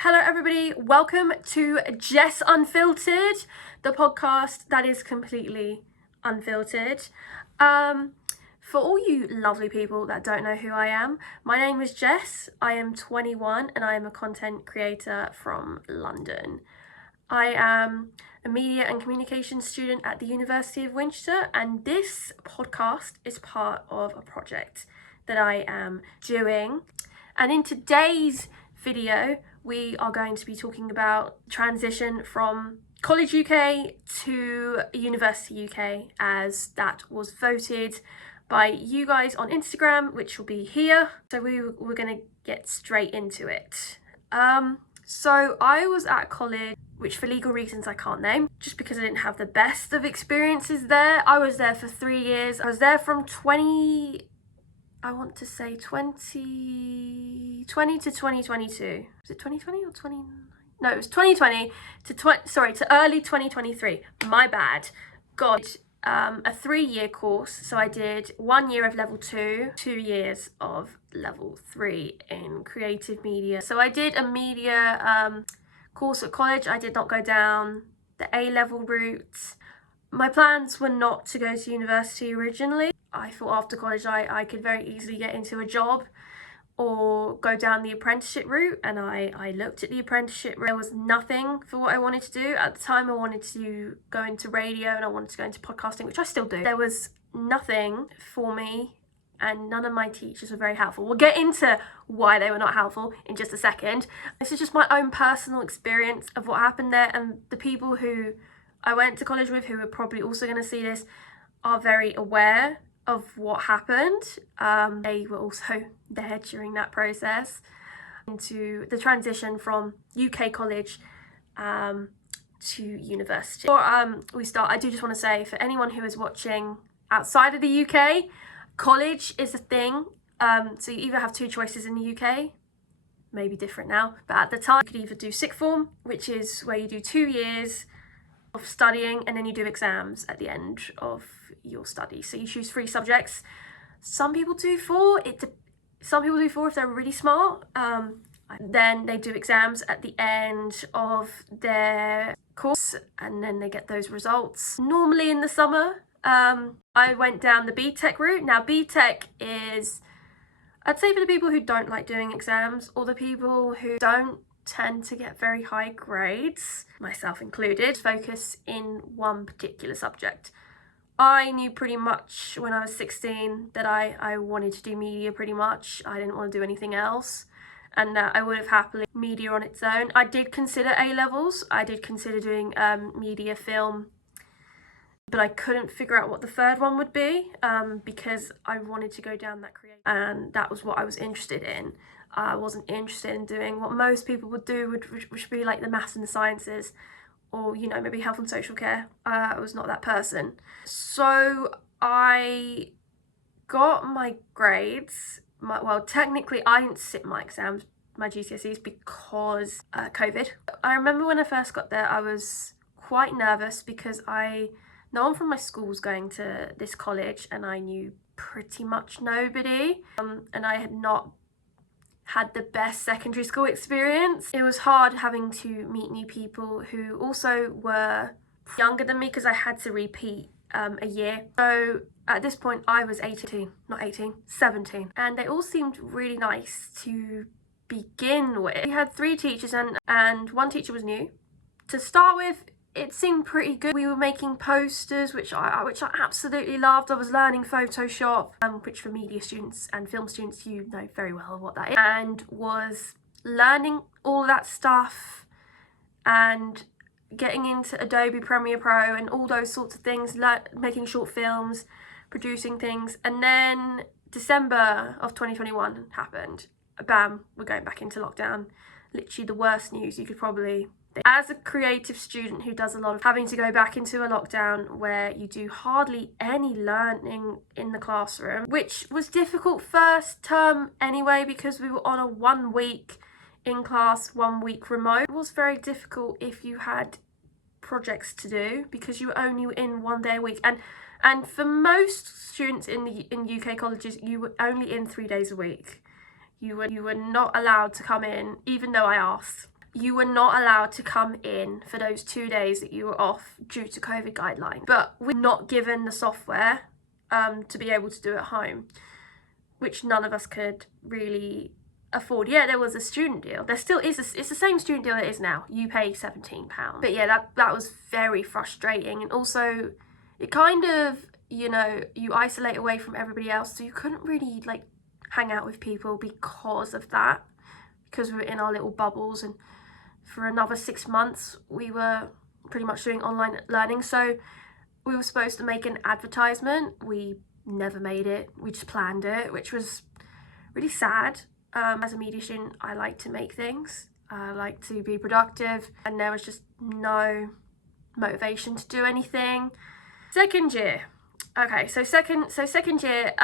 Hello everybody, welcome to Jess Unfiltered, the podcast that is completely unfiltered. For all you lovely people that don't know who I am, my name is Jess, I am 21 and I am a content creator from London. I am a media and communications student at the University of Winchester, and this podcast is part of a project that I am doing. And in today's video, we are going to be talking about transition from college UK to university UK, as that was voted by you guys on Instagram, which will be here. So we're going to get straight into it. So I was at college, which for legal reasons I can't name, just because I didn't have the best of experiences there. I was there for 3 years. I was there from 2020 to 2022. Was it 2020 or 20? No, it was 2020 to early 2023. My bad. God. A 3-year course. So I did 1 year of level 2, 2 years of level 3 in creative media. So I did a media course at college. I did not go down the A-level route. My plans were not to go to university originally. I thought after college I could very easily get into a job or go down the apprenticeship route, and I looked at the apprenticeship route. There was nothing for what I wanted to do. At the time I wanted to go into radio and I wanted to go into podcasting, which I still do. There was nothing for me and none of my teachers were very helpful. We'll get into why they were not helpful in just a second. This is just my own personal experience of what happened there, and the people who I went to college with, who are probably also going to see this, are very aware of what happened. They were also there during that process into the transition from UK college to university. Before we start, I do just want to say, for anyone who is watching outside of the UK, college is a thing. So you either have 2 choices in the UK, maybe different now, but at the time you could either do sixth form, which is where you do 2 years of studying and then you do exams at the end of your study. So you choose 3 subjects. Some people do 4. Some people do 4 if they're really smart. Then they do exams at the end of their course and then they get those results. Normally in the summer, I went down the BTEC route. Now BTEC is, I'd say, for the people who don't like doing exams or the people who don't tend to get very high grades, myself included, focus in one particular subject. I knew pretty much when I was 16 that I wanted to do media pretty much. I didn't want to do anything else, and I would have happily media on its own. I did consider A-levels. I did consider doing media film, but I couldn't figure out what the third one would be because I wanted to go down that creative, and that was what I was interested in. I wasn't interested in doing what most people would do, which would be like the maths and the sciences, or, you know, maybe health and social care. I was not that person. So I got my grades. Well, technically I didn't sit my exams, my GCSEs, because COVID. I remember when I first got there, I was quite nervous because no one from my school was going to this college and I knew pretty much nobody, and I had not had the best secondary school experience. It was hard having to meet new people who also were younger than me because I had to repeat a year. So at this point I was 17, and they all seemed really nice to begin with. We had 3 teachers and 1 teacher was new. To start with, it seemed pretty good. We were making posters, which I absolutely loved. I was learning Photoshop, which for media students and film students, you know very well what that is, and was learning all that stuff and getting into Adobe Premiere Pro and all those sorts of things, making short films, producing things. And then December of 2021 happened. Bam, we're going back into lockdown. Literally the worst news you could probably. As a creative student who does a lot of having to go back into a lockdown where you do hardly any learning in the classroom, which was difficult first term anyway because we were on a 1 week in class, 1 week remote. It was very difficult if you had projects to do because you were only in 1 day a week, and for most students in UK colleges you were only in 3 days a week. You were not allowed to come in, even though I asked. you were not allowed to come in for those 2 days that you were off due to COVID guidelines. But we're not given the software to be able to do at home, which none of us could really afford. Yeah, there was a student deal. There still is. It's the same student deal it is now. You pay £17. But yeah, that was very frustrating. And also, it kind of, you know, you isolate away from everybody else. So you couldn't really like hang out with people because of that. Because we were in our little bubbles. And for another 6 months, we were pretty much doing online learning. So we were supposed to make an advertisement. We never made it. We just planned it, which was really sad. As a media student, I like to make things. I like to be productive, and there was just no motivation to do anything. Second year. Okay, so second year,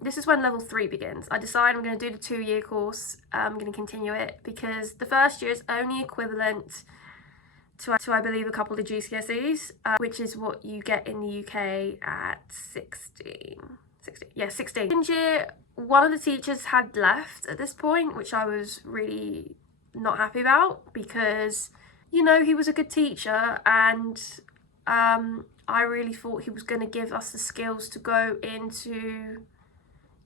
this is when level 3 begins. I decide I'm going to do the 2-year course. I'm going to continue it because the first year is only equivalent to I believe a couple of GCSEs, which is what you get in the UK at 16. Yeah, 16. Second year, one of the teachers had left at this point, which I was really not happy about because, you know, he was a good teacher, and I really thought he was going to give us the skills to go into,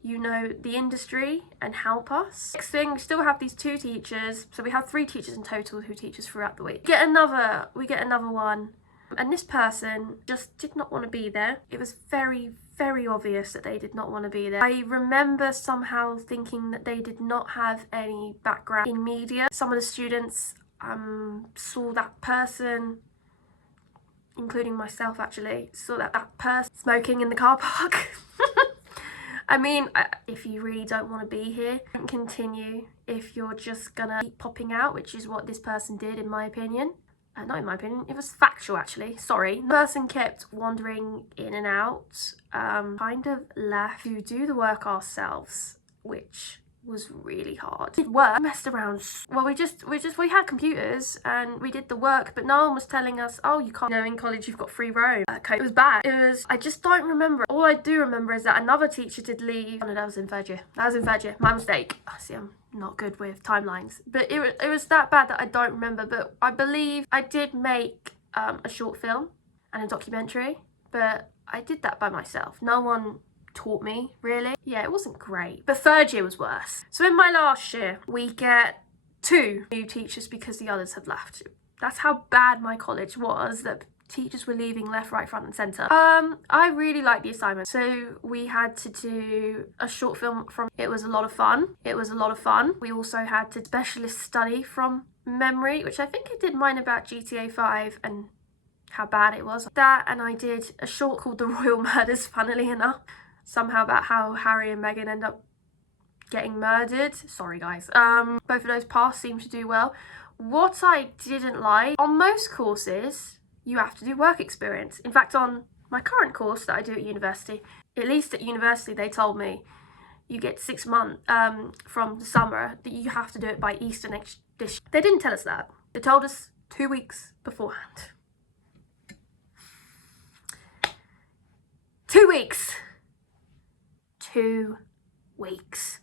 you know, the industry and help us. Next thing, we still have these 2 teachers, so we have 3 teachers in total who teach us throughout the week. We get another one, and this person just did not want to be there. It was very, very obvious that they did not want to be there. I remember somehow thinking that they did not have any background in media. Some of the students saw that person, including myself actually, saw that person smoking in the car park. I mean, if you really don't want to be here, don't continue if you're just gonna keep popping out, which is what this person did in my opinion. Not in my opinion, it was factual actually, sorry. The person kept wandering in and out, kind of left to do the work ourselves, which was really hard. It worked, messed around. Well, we had computers and we did the work, but no one was telling us, oh, you can't, you know, in college you've got free roam. It was bad. I just don't remember. All I do remember is that another teacher did leave. Oh no, that was in third year. My mistake. See, I'm not good with timelines, but it was that bad that I don't remember. But I believe I did make a short film and a documentary, but I did that by myself. No one taught me really. Yeah, it wasn't great, but third year was worse. So in my last year, we get 2 new teachers because the others had left. That's how bad my college was, that teachers were leaving left, right, front and centre. I really liked the assignment. So we had to do a short film from, it was a lot of fun. We also had to specialist study from memory, which I think I did mine about GTA 5 and how bad it was. That, and I did a short called The Royal Murders, funnily enough. Somehow about how Harry and Meghan end up getting murdered. Sorry guys. Both of those passed, seemed to do well. What I didn't like, on most courses, you have to do work experience. In fact, on my current course that I do at university, at least at university they told me, you get 6 months from the summer, that you have to do it by Easter next this. They didn't tell us that. They told us 2 weeks beforehand. 2 weeks. 2 weeks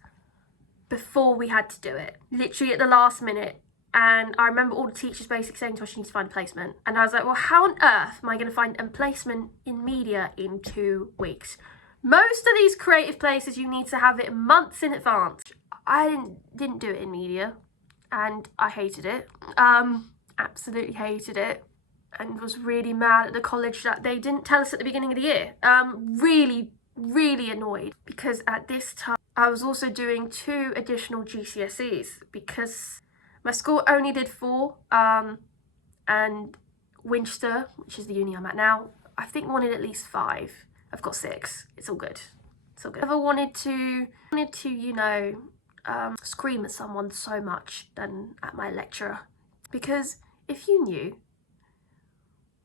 before we had to do it, literally at the last minute. And I remember all the teachers basically saying to us, you need to find a placement. And I was like, well, how on earth am I going to find a placement in media in 2 weeks? Most of these creative places, you need to have it months in advance. I didn't do it in media, and I hated it. Absolutely hated it, and was really mad at the college that they didn't tell us at the beginning of the year. Really annoyed, because at this time I was also doing 2 additional GCSEs because my school only did 4, and Winchester, which is the uni I'm at now, I think wanted at least 5. I've got 6. It's all good. It's all good. I never wanted to, you know, scream at someone so much than at my lecturer, because if you knew,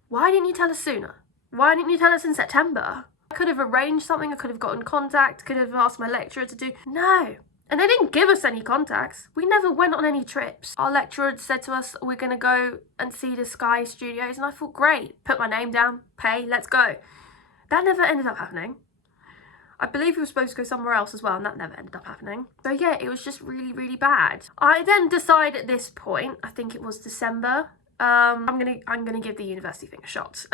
why didn't you tell us sooner? Why didn't you tell us in September? I could have arranged something, I could have got in contact, could have asked my lecturer to do. No. And they didn't give us any contacts. We never went on any trips. Our lecturer had said to us, we're going to go and see the Sky Studios. And I thought, great, put my name down, pay, let's go. That never ended up happening. I believe we were supposed to go somewhere else as well, and that never ended up happening. So yeah, it was just really, really bad. I then decide at this point, I think it was December, I'm gonna give the university thing a shot,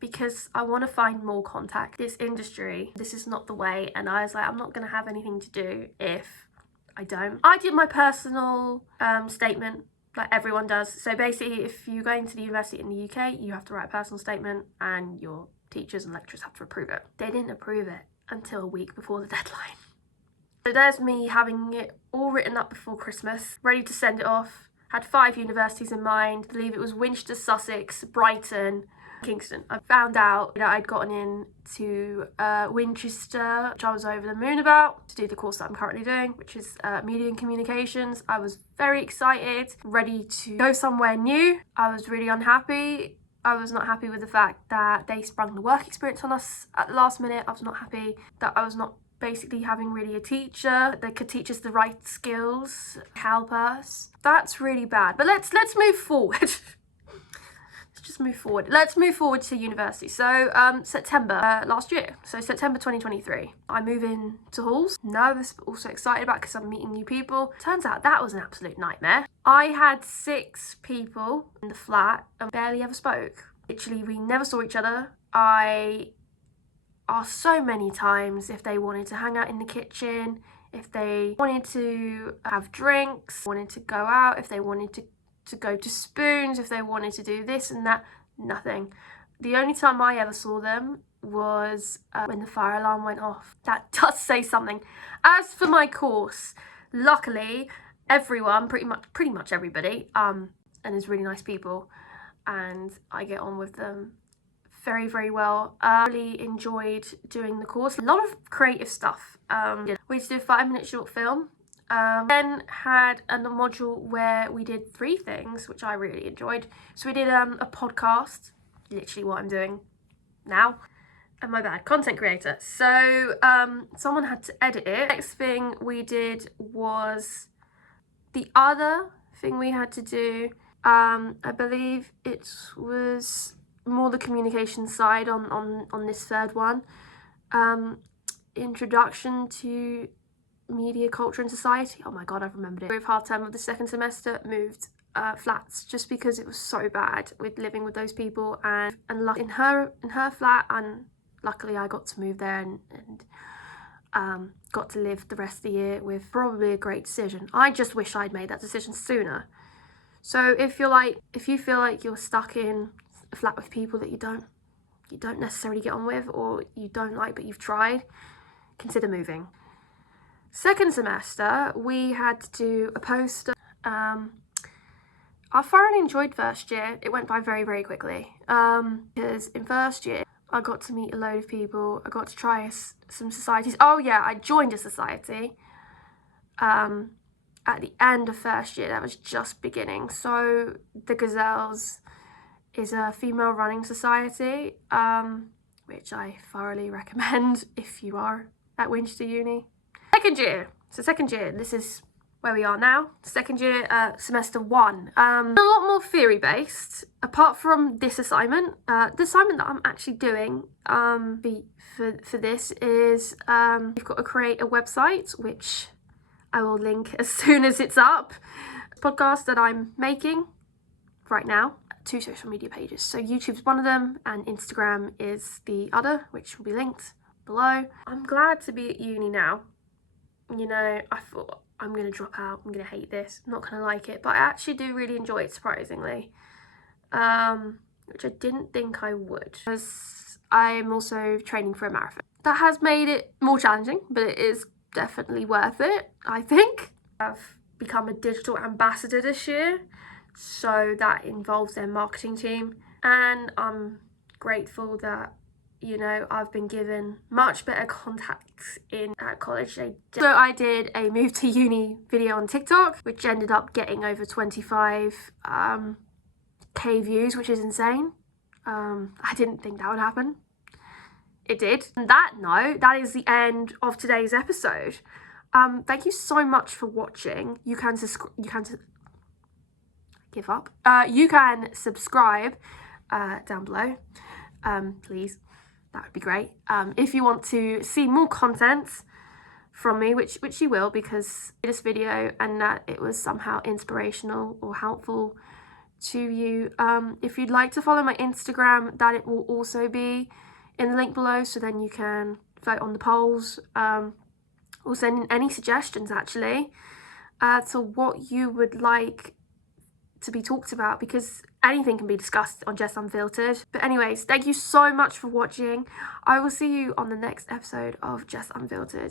because I want to find more contact. This industry, this is not the way, and I was like, I'm not gonna have anything to do if I don't. I did my personal statement, like everyone does. So basically, if you're going to the university in the UK, you have to write a personal statement, and your teachers and lecturers have to approve it. They didn't approve it until a week before the deadline. So there's me having it all written up before Christmas, ready to send it off. Had 5 universities in mind. I believe it was Winchester, Sussex, Brighton, Kingston. I found out that I'd gotten in to Winchester, which I was over the moon about, to do the course that I'm currently doing, which is Media and Communications. I was very excited, ready to go somewhere new. I was really unhappy. I was not happy with the fact that they sprung the work experience on us at the last minute. I was not happy that I was not basically having really a teacher that could teach us the right skills, help us. That's really bad. But let's move forward. Let's just move forward. Let's move forward to university. So September last year. So September 2023. I move in to halls. Nervous, but also excited about because I'm meeting new people. Turns out that was an absolute nightmare. I had 6 people in the flat and barely ever spoke. Literally, we never saw each other. I asked so many times if they wanted to hang out in the kitchen, if they wanted to have drinks, wanted to go out, if they wanted to go to spoons, if they wanted to do this and that. Nothing. The only time I ever saw them was when the fire alarm went off. That does say something. As for my course, luckily everyone, pretty much everybody, and there's really nice people, and I get on with them very, very well. Really enjoyed doing the course. A lot of creative stuff. We used to do a 5-minute short film. Then had a module where we did 3 things, which I really enjoyed. So we did a podcast, literally what I'm doing now. And my bad, content creator. So someone had to edit it. Next thing we did was the other thing we had to do. I believe it was more the communication side on this third one. Introduction to media, culture and society. Oh my god, I've remembered it. With half term of the second semester, moved flats just because it was so bad with living with those people, and in her flat, and luckily I got to move there and got to live the rest of the year with probably a great decision. I just wish I'd made that decision sooner. So if you feel like you're stuck in a flat with people that you don't necessarily get on with, or you don't like but you've tried, consider moving. Second semester we had to do a poster. I thoroughly enjoyed first year. It went by very, very quickly, because in first year I got to meet a load of people. I got to try some societies. Oh yeah, I joined a society at the end of first year. That was just beginning. So the Gazelles is a female running society, which I thoroughly recommend if you are at Winchester Uni. Second year, this is where we are now. Second year, semester 1. A lot more theory based, apart from this assignment. The assignment that I'm actually doing for this is we've got to create a website, which I will link as soon as it's up. Podcast that I'm making right now, 2 social media pages. So YouTube's one of them and Instagram is the other, which will be linked below. I'm glad to be at uni now. You know, I thought I'm going to drop out, I'm going to hate this, I'm not going to like it, but I actually do really enjoy it, surprisingly, which I didn't think I would, because I'm also training for a marathon. That has made it more challenging, but it is definitely worth it, I think. I've become a digital ambassador this year, so that involves their marketing team, and I'm grateful that, you know, I've been given much better contacts at college. So I did a move to uni video on TikTok, which ended up getting over 25k views, which is insane. I didn't think that would happen. It did. On that note, that is the end of today's episode. Thank you so much for watching. You can give up. You can subscribe down below, please. that would be great. If you want to see more content from me, which you will, because this video and that it was somehow inspirational or helpful to you. If you'd like to follow my Instagram, that it will also be in the link below, so then you can vote on the polls, or send in any suggestions actually to what you would like to be talked about, because anything can be discussed on Jess Unfiltered. But anyways, thank you so much for watching. I will see you on the next episode of Jess Unfiltered.